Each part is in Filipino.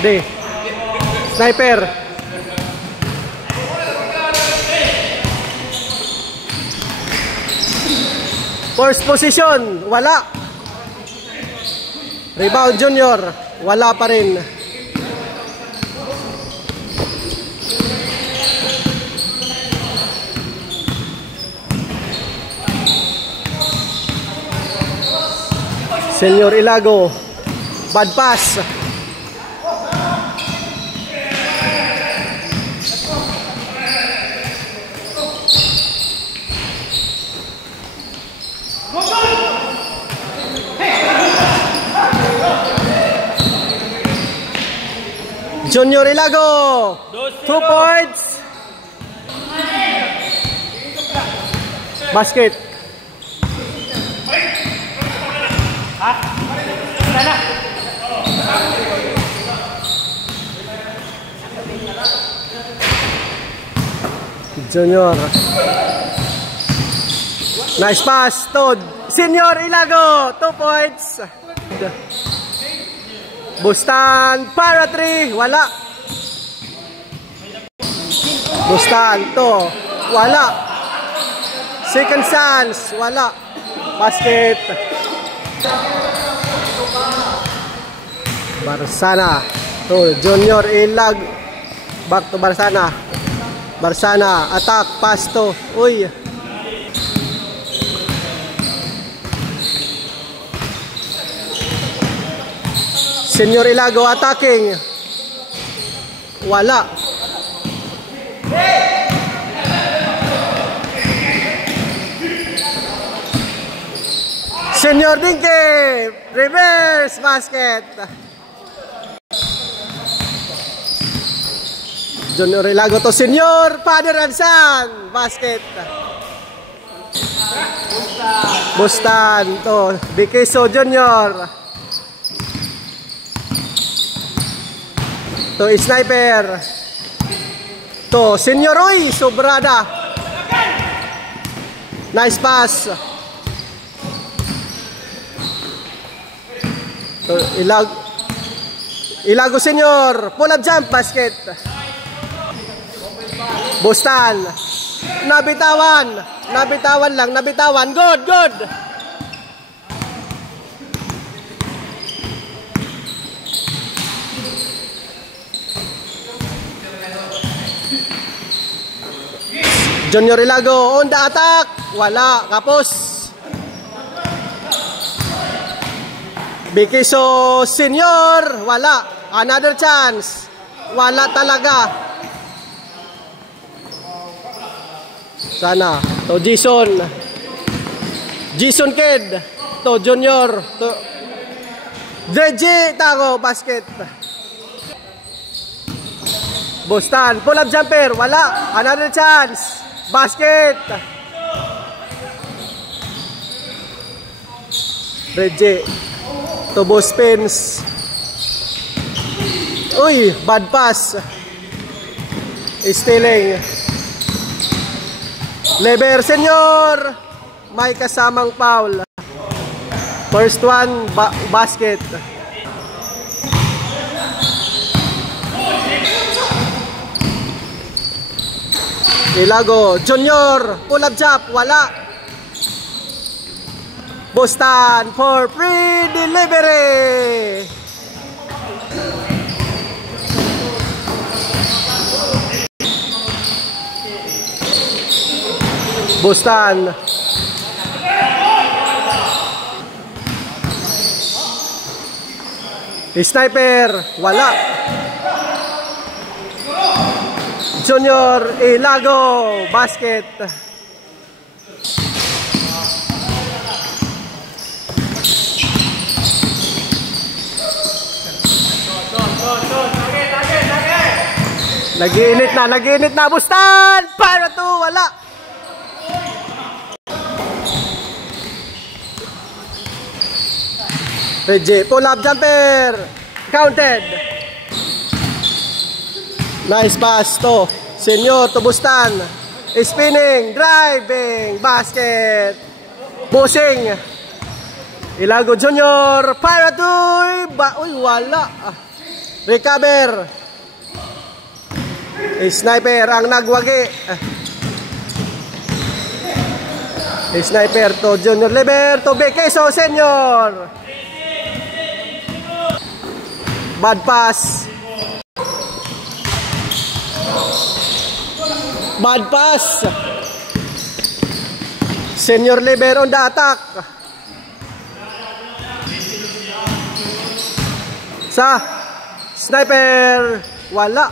Ade. Sniper. First position, wala. Rebound Junior, wala pa rin. Senior Ilago, bad pass. Junior Ilago, 2 points. Basket. Junior. Nice pass to Senior Ilago, 2 points. Bustan para 3, wala. Bustan to, wala. Second chance, wala. Basket. Barsana to Junior Ilago. Back to Barsana. Barsana, attack, pass to. Uy. Senior Ilago attacking. Wala. Senior Dinky, reverse basket. Junior Ilago to Senior, Father and Son, basket. Bustan to Dikiso Junior. To Sniper. To Senior Roy Sobrada. Nice pass. To Ilago Senior, pull up jump basket. Bustan. Nabitawan. Nabitawan lang, nabitawan. Good, good. Junior Ilago on the attack. Wala, kapos. Bikiso Senior, wala. Another chance. Wala talaga. Sana to Jason. Jason Kid to Junior to JJ Tago basket. Bustan, pull up jumper, wala. Another chance. Basket. Reggie to Bospins. Uy, bad pass. Stealing. Lever Senior, may kasamang foul. First one, basket. Ilago Junior, pull up jump, wala. Bustan for free delivery. Bustan. Sniper, wala. Junior Ilago, basket. Nag-iinit na, Bustan! Para to, wala. Reggie, pull up jumper. Counted. Nice pass to Senior to Bustan. Spinning, driving, basket. Busing. Ilago Junior, para to. Uy, wala. Recover. Sniper ang nagwagi. Sniper to Junior Leber to Bekeso Senior. Bad pass. Bad pass. Senior Leber on the attack. Sa Sniper. Wala.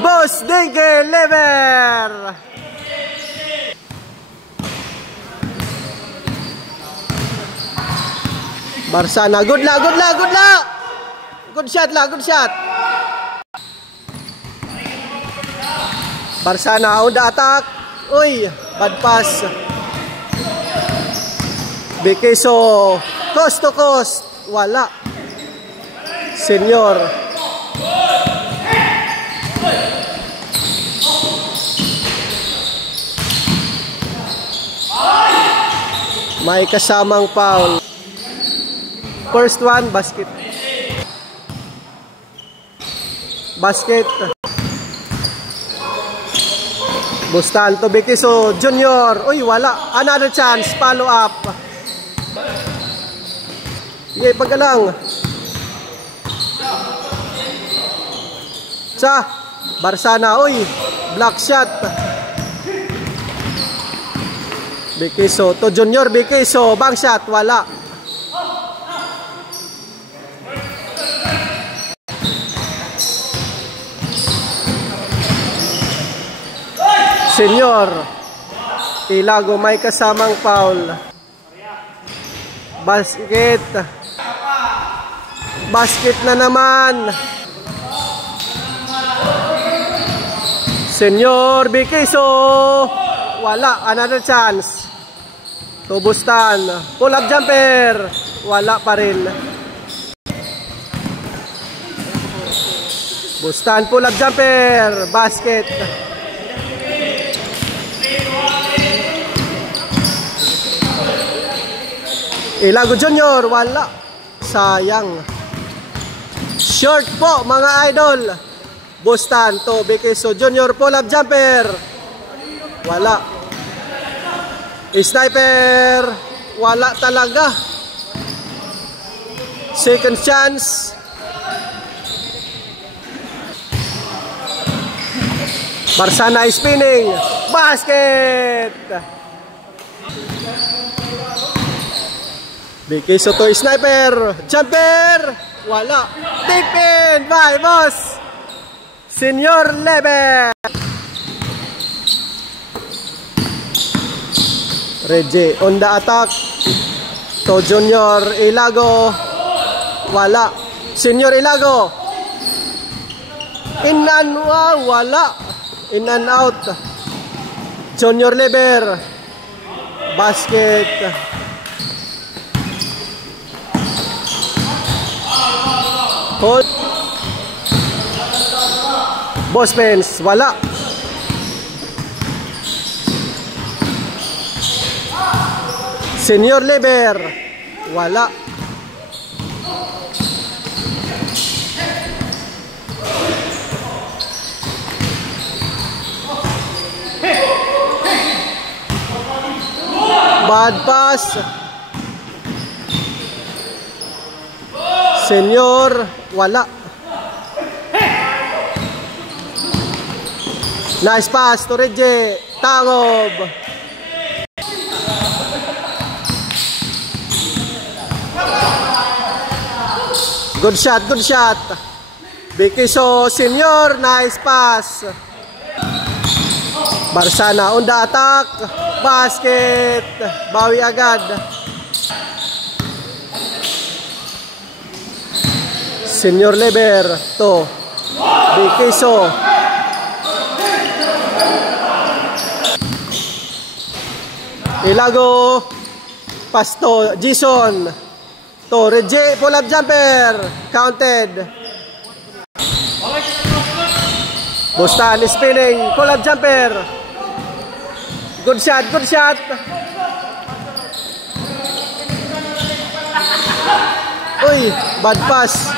Boss Dinky Leber. Barsana. Good luck. Good shot. Barsana on the attack. Uy, bad pass. Bekeso. Coast to coast. Wala. Senior. May kasamang foul. First one, basket. Bustan to Bekeso Junior. Uy, wala. Another chance. Follow up. Sige, paggalang. Sa Barsana. Uy, block shot. Bekeso to Junior. Bekeso. Bang shot. Wala. Senior. Ilago may kasamang foul. Basket na naman. Senior Bekeso. Wala. Another chance. To Bustan. Pull up jumper. Wala pa rin. Bustan pull up jumper. Basket. Ilago Junior, wala. Sayang. Short po mga idol. Bustan to Bekeso Junior, pull up jumper. Wala. Sniper. Wala talaga. Second chance. Barsana spinning. Basket. Bekeso to Sniper. Jumper. Wala. Deep in by boss Senior Leber. Reggie on the attack. To Junior Ilago. Wala. Senior Ilago. In and out. Wala. In and out. Junior Leber. Basket. Hold. Boss Pence, wala. Senior Leber, wala. Bad pass. Senior, wala. Nice pass to Reggie. Tagob. Good shot, good shot. Bekeso Senior, nice pass. Barsana on the attack. Basket. Bawi agad. Senior Leber to Bekeso. Ilago. Pasto Jason to Reggie, pull up jumper. Counted. Bustan spinning, pull up jumper. Good shot, good shot. Uy, bad pass.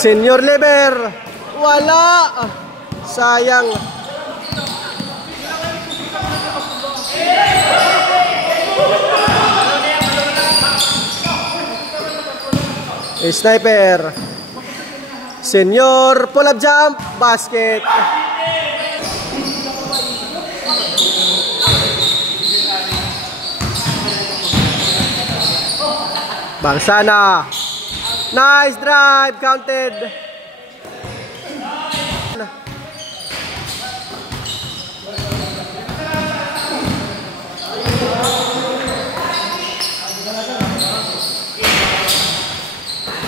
Senior Lever. Wala. Sayang. Sniper. Senior. Pull up jump. Basket. Barsana. Nice drive. Counted.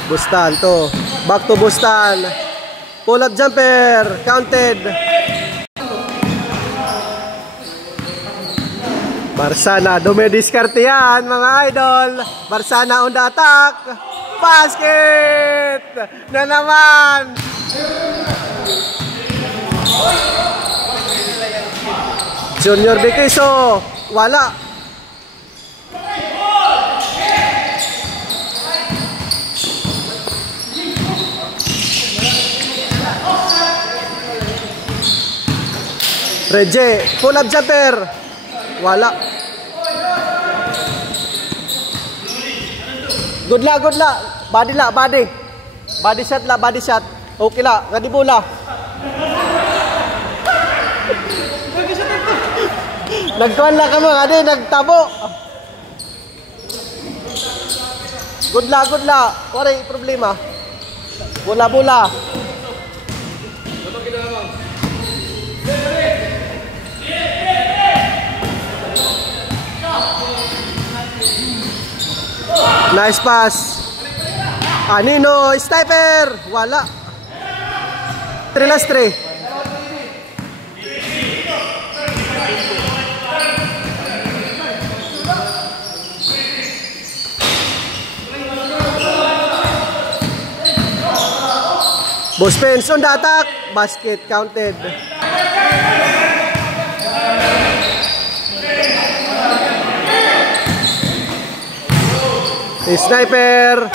Bustan to. Back to Bustan. Pull up jumper. Counted. Barsana. Dumidiskarte yan mga idol. Barsana on the attack. Basket. Na naman. Junior Bikiso. Wala. Reje, pull up jumper. Wala. Good luck, good luck. Body la, body. Body shot la, body shot. Okay la, ngadi bola. Nagkuhan lang kamo, ngadi, nagtabo. Good luck, good luck. Wala problema. Bola, bola. Nice pass. Anino, sniper. Wala. 3 last 3. Boss Pence on the attack. Basket counted. Sniper.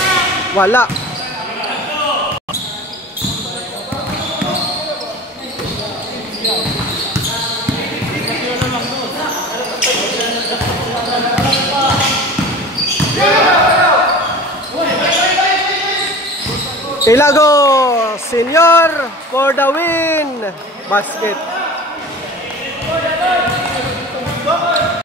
Wala. Ilago. Senior for the win. Basket.